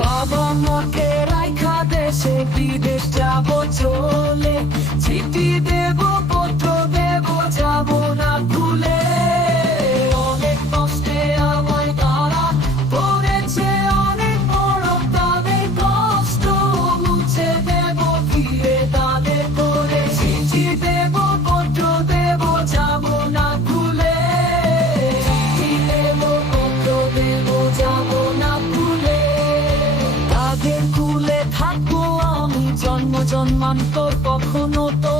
বাবা মাকে রাইখা দেশে বিদেশ যাব চলে, চিঠি দেব পত্র দেব যাব না ভুলে। অনেক কষ্টে আমায় তারা করেছে অনেক বড়, তাদের কষ্ট মুছে দেব ফিরে তাদের করে। চিঠি দেব পত্র দেব যাব না ভুলে, চিঠি দেব পত্র দেব যাব না ভুলে। তাদের কুলে থাকবো আমি জন্ম জন্মান্তর, কখনো তো